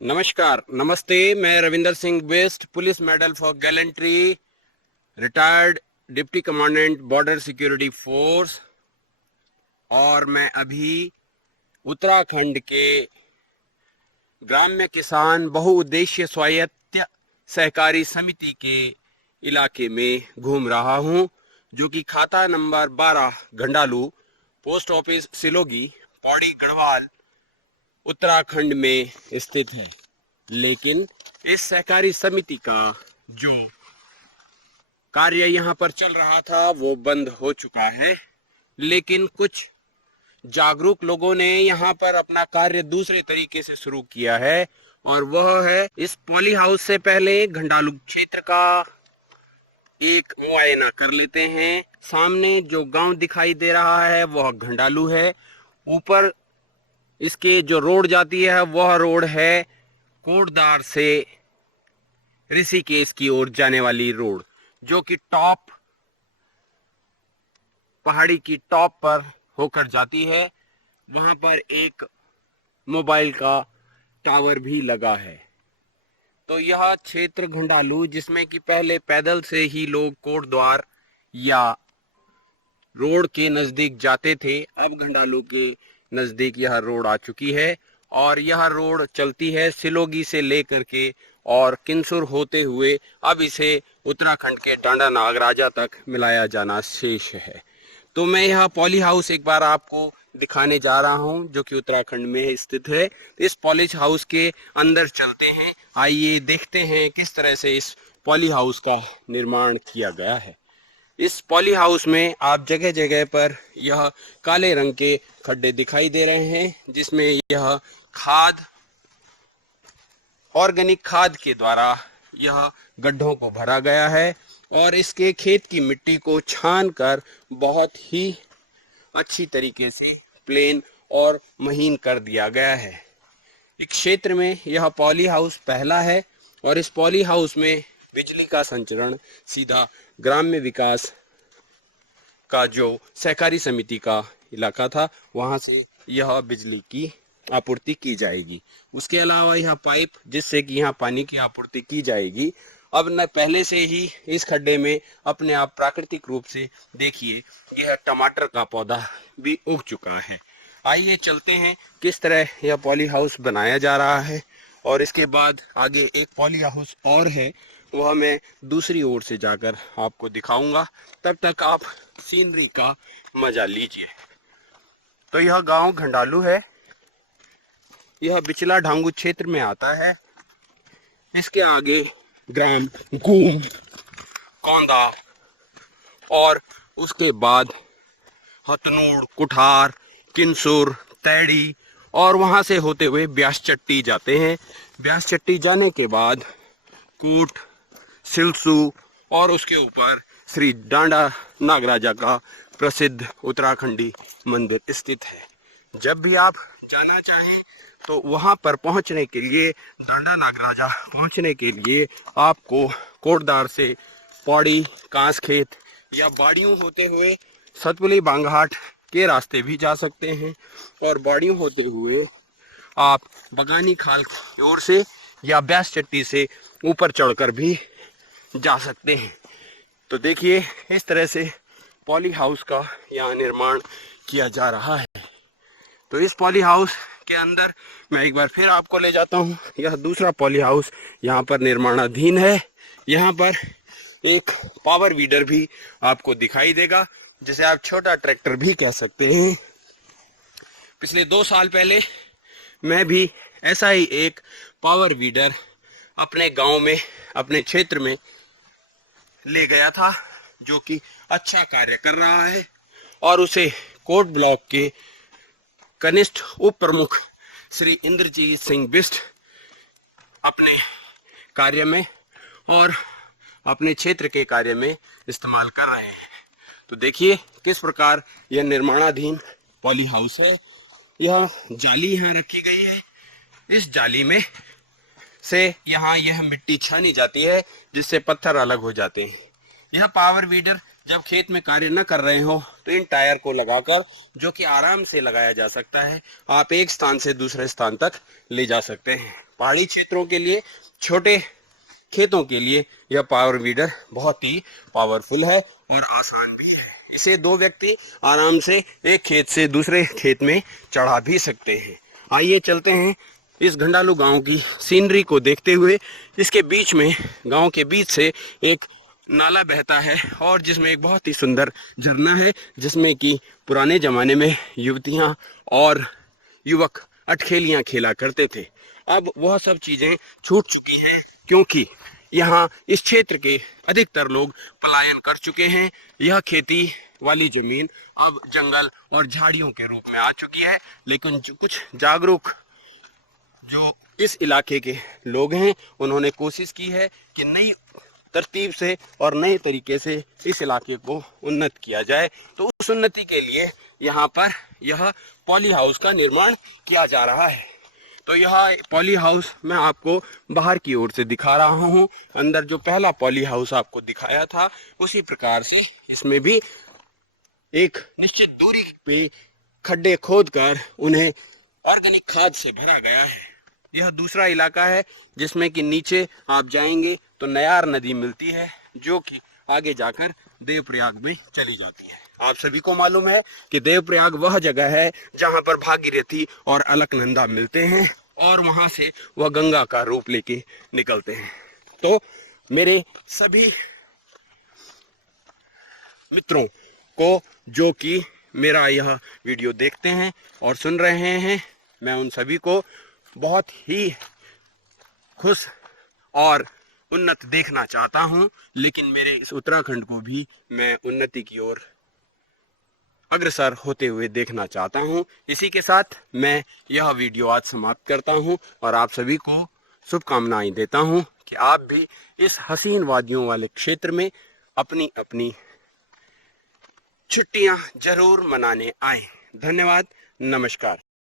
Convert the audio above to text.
नमस्कार, नमस्ते। मैं Ravinder Singh best, police medal for gallantry, retired deputy commandant border security force. और मैं अभी उत्तराखंड के ग्राम्य किसान बहुउद्देश्य स्वायत्त सहकारी समिति के इलाके में घूम रहा हूं, जो कि खाता नंबर 12 घंडालू, पोस्ट ऑफिस सिलोगी, पौड़ी गढ़वाल, उत्तराखंड में स्थित है। लेकिन इस सहकारी समिति का जो कार्य यहाँ पर चल रहा था वो बंद हो चुका है। लेकिन कुछ जागरूक लोगों ने यहाँ पर अपना कार्य दूसरे तरीके से शुरू किया है, और वह है इस पॉली हाउस से पहले घंडालू क्षेत्र का एक मुआयना कर लेते हैं। सामने जो गांव दिखाई दे रहा है वह घंडालू है। ऊपर इसके जो रोड जाती है वह रोड है कोटद्वार से ऋषिकेश की ओर जाने वाली रोड, जो कि टॉप पहाड़ी की टॉप पर होकर जाती है। वहां पर एक मोबाइल का टावर भी लगा है। तो यह क्षेत्र घंडालू, जिसमें कि पहले पैदल से ही लोग कोटद्वार या रोड के नजदीक जाते थे, अब घंडालू के नजदीक यह रोड आ चुकी है। और यह रोड चलती है सिलोगी से लेकर के और किन्सुर होते हुए अब इसे उत्तराखंड के डांडा नागराजा तक मिलाया जाना शेष है। तो मैं यह पॉली हाउस एक बार आपको दिखाने जा रहा हूं, जो कि उत्तराखंड में स्थित है। इस पॉली हाउस के अंदर चलते हैं। आइए देखते हैं किस तरह से इस पॉली हाउस का निर्माण किया गया है। इस पॉली हाउस में आप जगह जगह पर यह काले रंग के खड्डे दिखाई दे रहे हैं, जिसमें यह खाद, ऑर्गेनिक खाद के द्वारा यह गड्ढों को भरा गया है। और इसके खेत की मिट्टी को छान कर बहुत ही अच्छी तरीके से प्लेन और महीन कर दिया गया है। इस क्षेत्र में यह पॉली हाउस पहला है, और इस पॉली हाउस में बिजली का संचरण सीधा ग्राम्य विकास का जो सहकारी समिति का इलाका था वहां से यह बिजली की आपूर्ति की जाएगी। उसके अलावा यह पाइप जिससे कि यहाँ पानी की आपूर्ति की जाएगी, अब न पहले से ही इस खड्डे में अपने आप प्राकृतिक रूप से देखिए यह टमाटर का पौधा भी उग चुका है। आइए चलते हैं किस तरह यह पॉली हाउस बनाया जा रहा है। और इसके बाद आगे एक पॉली हाउस और है, वह मैं दूसरी ओर से जाकर आपको दिखाऊंगा। तब तक आप सीनरी का मजा लीजिए। तो यह गांव घंडालू है। यह बिचला ढांगू क्षेत्र में आता है। इसके आगे ग्राम गूम, कौंदा और उसके बाद हथनूड़, कुठार, किन्सुर, तैड़ी और वहां से होते हुए ब्यास चट्टी जाते हैं। ब्यास चट्टी जाने के बाद कूट, सिलसू और उसके ऊपर श्री डांडा नागराजा का प्रसिद्ध उत्तराखंडी मंदिर स्थित है। जब भी आप जाना चाहें तो वहां पर पहुंचने के लिए, डांडा नागराजा पहुंचने के लिए आपको कोटद्वार से पौड़ी, कांसखेत या बाड़ियों होते हुए सतपुली बांगहाट के रास्ते भी जा सकते हैं। और बाड़ियों होते हुए आप बगानी खाल की ओर से या ब्यास चट्टी से ऊपर चढ़कर भी जा सकते हैं। तो देखिए इस तरह से पॉली हाउस का यहाँ निर्माण किया जा रहा है। तो इस पॉली हाउस के अंदर मैं एक बार फिर आपको ले जाता हूँ। यह दूसरा पॉली हाउस यहाँ पर निर्माणाधीन है। यहाँ पर एक पावर वीडर भी आपको दिखाई देगा, जिसे आप छोटा ट्रैक्टर भी कह सकते हैं। पिछले 2 साल पहले मैं भी ऐसा ही एक पावर वीडर अपने गांव में, अपने क्षेत्र में ले गया था, जो कि अच्छा कार्य कर रहा है। और उसे कोट ब्लॉक के कनिष्ठ उप प्रमुख श्री इंद्रजीत सिंह बिष्ट अपने कार्य में और अपने क्षेत्र के कार्य में इस्तेमाल कर रहे हैं। तो देखिए किस प्रकार यह निर्माणाधीन पॉली हाउस है। यह जाली यहाँ रखी गई है। इस जाली में से यहाँ यह मिट्टी छानी जाती है, जिससे पत्थर अलग हो जाते हैं। यह पावर वीडर जब खेत में कार्य न कर रहे हो तो इन टायर को लगाकर, जो कि आराम से लगाया जा सकता है, आप एक स्थान से दूसरे स्थान तक ले जा सकते हैं। पहाड़ी क्षेत्रों के लिए, छोटे खेतों के लिए यह पावर वीडर बहुत ही पावरफुल है और आसान भी है। इसे दो व्यक्ति आराम से एक खेत से दूसरे खेत में चढ़ा भी सकते हैं। आइए चलते हैं इस घंडालू गांव की सीनरी को देखते हुए। इसके बीच में, गांव के बीच से एक नाला बहता है और जिसमें एक बहुत ही सुंदर झरना है, जिसमें कि पुराने जमाने में युवतियां और युवक अटखेलियां खेला करते थे। अब वह सब चीजें छूट चुकी हैं, क्योंकि यहाँ इस क्षेत्र के अधिकतर लोग पलायन कर चुके हैं। यह खेती वाली जमीन अब जंगल और झाड़ियों के रूप में आ चुकी है। लेकिन जो कुछ जागरूक जो इस इलाके के लोग हैं, उन्होंने कोशिश की है कि नई तरतीब से और नए तरीके से इस इलाके को उन्नत किया जाए। तो उस उन्नति के लिए यहाँ पर यह पॉली हाउस का निर्माण किया जा रहा है। तो यह पॉली हाउस मैं आपको बाहर की ओर से दिखा रहा हूँ। अंदर जो पहला पॉली हाउस आपको दिखाया था, उसी प्रकार से इसमें भी एक निश्चित दूरी पे खड्डे खोदकर उन्हें ऑर्गेनिक खाद से भरा गया है। यह दूसरा इलाका है जिसमें कि नीचे आप जाएंगे तो नयार नदी मिलती है, जो कि आगे जाकर देवप्रयाग में चली जाती है। आप सभी को मालूम है कि देवप्रयाग वह जगह है जहां पर भागीरथी और अलकनंदा मिलते हैं और वहां से वह गंगा का रूप लेके निकलते हैं। तो मेरे सभी मित्रों को जो कि मेरा यह वीडियो देखते हैं और सुन रहे हैं, मैं उन सभी को बहुत ही खुश और उन्नत देखना चाहता हूं। लेकिन मेरे इस उत्तराखंड को भी मैं उन्नति की ओर अग्रसर होते हुए देखना चाहता हूं। इसी के साथ मैं यह वीडियो आज समाप्त करता हूं और आप सभी को शुभकामनाएं देता हूं कि आप भी इस हसीन वादियों वाले क्षेत्र में अपनी अपनी छुट्टियां जरूर मनाने आए। धन्यवाद, नमस्कार।